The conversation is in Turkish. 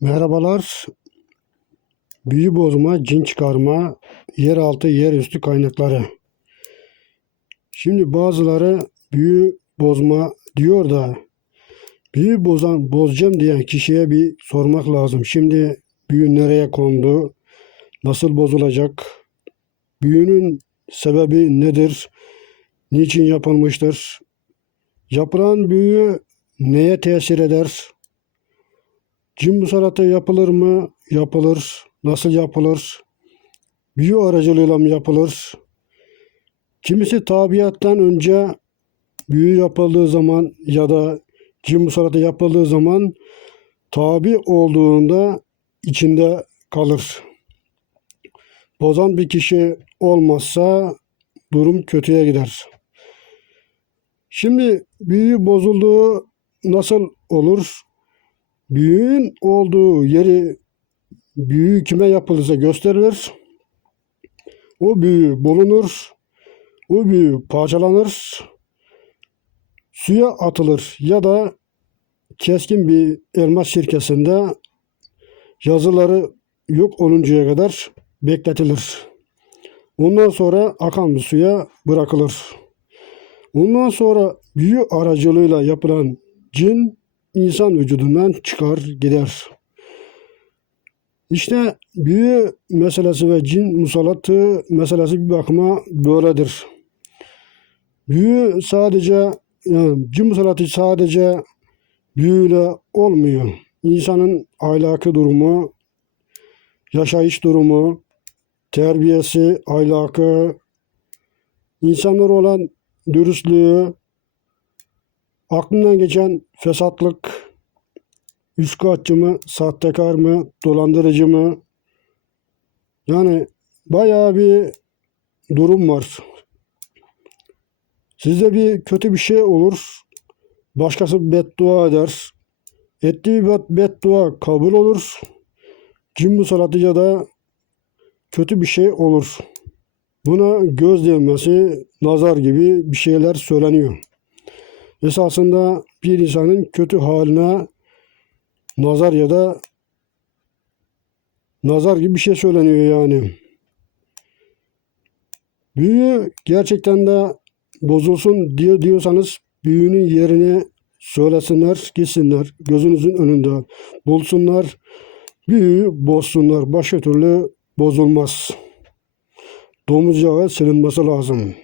Merhabalar. Büyü bozma, cin çıkarma, yeraltı, yerüstü kaynakları. Şimdi bazıları büyü bozma diyor da büyü bozan, bozacağım diyen kişiye bir sormak lazım. Şimdi büyü nereye kondu? Nasıl bozulacak? Büyünün sebebi nedir? Niçin yapılmıştır? Yapılan büyü neye tesir eder? Cin musallatı yapılır mı? Yapılır. Nasıl yapılır? Büyü aracılığıyla mı yapılır? Kimisi tabiattan önce büyü yapıldığı zaman ya da cin musallatı yapıldığı zaman tabi olduğunda içinde kalır. Bozan bir kişi olmazsa durum kötüye gider. Şimdi büyü bozulduğu nasıl olur? Büyüğün olduğu yeri büyü kime yapılırsa gösterilir. O büyü bulunur. O büyü parçalanır. Suya atılır ya da keskin bir elmas sirkesinde yazıları yok oluncaya kadar bekletilir. Ondan sonra akan suya bırakılır. Ondan sonra büyü aracılığıyla yapılan cin insan vücudundan çıkar gider. İşte büyü meselesi ve cin musallatı meselesi bir bakıma böyledir. Büyü sadece yani cin musallatı sadece büyüyle olmuyor. İnsanın ahlakı durumu, yaşayış durumu, terbiyesi, ahlakı, insanlar olan dürüstlüğü, aklından geçen fesatlık, üskatçı mı, sahtekar mı, dolandırıcı mı? Yani bayağı bir durum var. Sizde bir kötü bir şey olur, başkası beddua eder. Ettiği beddua kabul olur. Cin musallatı ya da kötü bir şey olur. Buna göz değmesi, nazar gibi bir şeyler söyleniyor. Esasında bir insanın kötü haline nazar ya da nazar gibi bir şey söyleniyor yani. Büyü gerçekten de bozulsun diye diyorsanız büyünün yerini söylesinler, gitsinler. Gözünüzün önünde bulsunlar. Büyüyü bozsunlar. Başka türlü bozulmaz. Domuz yağı silinmesi lazım.